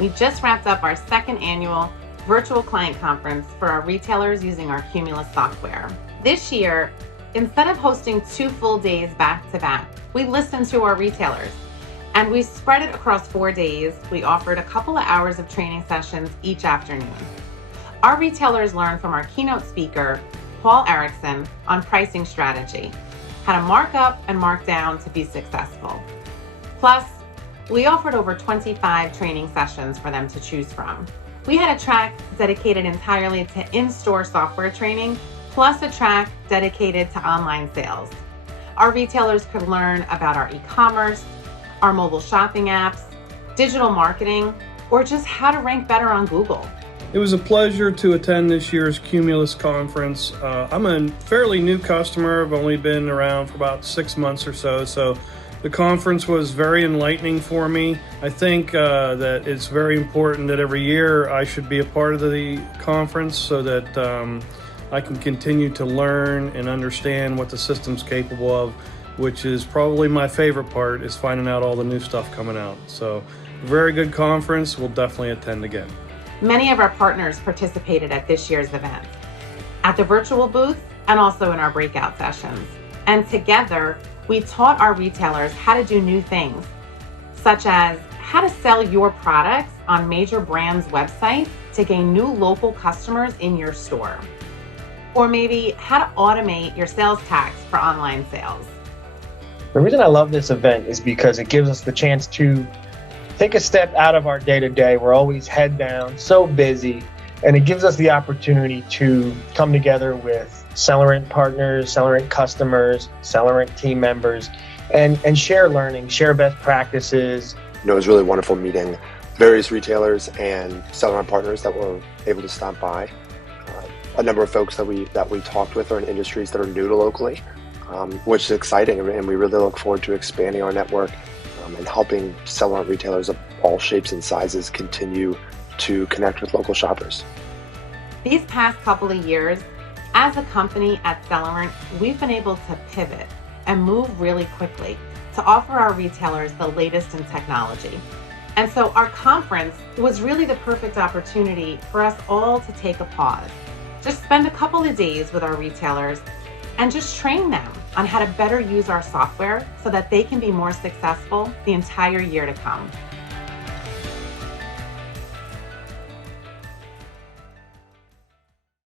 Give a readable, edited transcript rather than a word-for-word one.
We just wrapped up our second annual virtual client conference for our retailers using our Cumulus software. This year, instead of hosting 2 full days back to back, we listened to our retailers and we spread it across 4 days. We offered a couple of hours of training sessions each afternoon. Our retailers learned from our keynote speaker, Paul Erickson, on pricing strategy, how to mark up and mark down to be successful. Plus, we offered over 25 training sessions for them to choose from. We had a track dedicated entirely to in-store software training, plus a track dedicated to online sales. Our retailers could learn about our e-commerce, our mobile shopping apps, digital marketing, or just how to rank better on Google. It was a pleasure to attend this year's Cumulus conference. I'm a fairly new customer. I've only been around for about 6 months or so the conference was very enlightening for me. I think that it's very important that every year I should be a part of the conference so that I can continue to learn and understand what the system's capable of, which is probably my favorite part, is finding out all the new stuff coming out. So, very good conference. We'll definitely attend again. Many of our partners participated at this year's event, at the virtual booth and also in our breakout sessions. And together, we taught our retailers how to do new things, such as how to sell your products on major brands' websites to gain new local customers in your store. Or maybe how to automate your sales tax for online sales. The reason I love this event is because it gives us the chance to take a step out of our day-to-day. We're always head down, so busy, and it gives us the opportunity to come together with Celerant partners, Celerant customers, Celerant team members, and share learning, share best practices. It was really wonderful meeting various retailers and Celerant partners that were able to stop by. A number of folks that we talked with are in industries that are new to locally, which is exciting, and we really look forward to expanding our network and helping Celerant retailers of all shapes and sizes continue to connect with local shoppers. These past couple of years, as a company at Celerant, we've been able to pivot and move really quickly to offer our retailers the latest in technology. And so our conference was really the perfect opportunity for us all to take a pause, just spend a couple of days with our retailers and just train them on how to better use our software so that they can be more successful the entire year to come.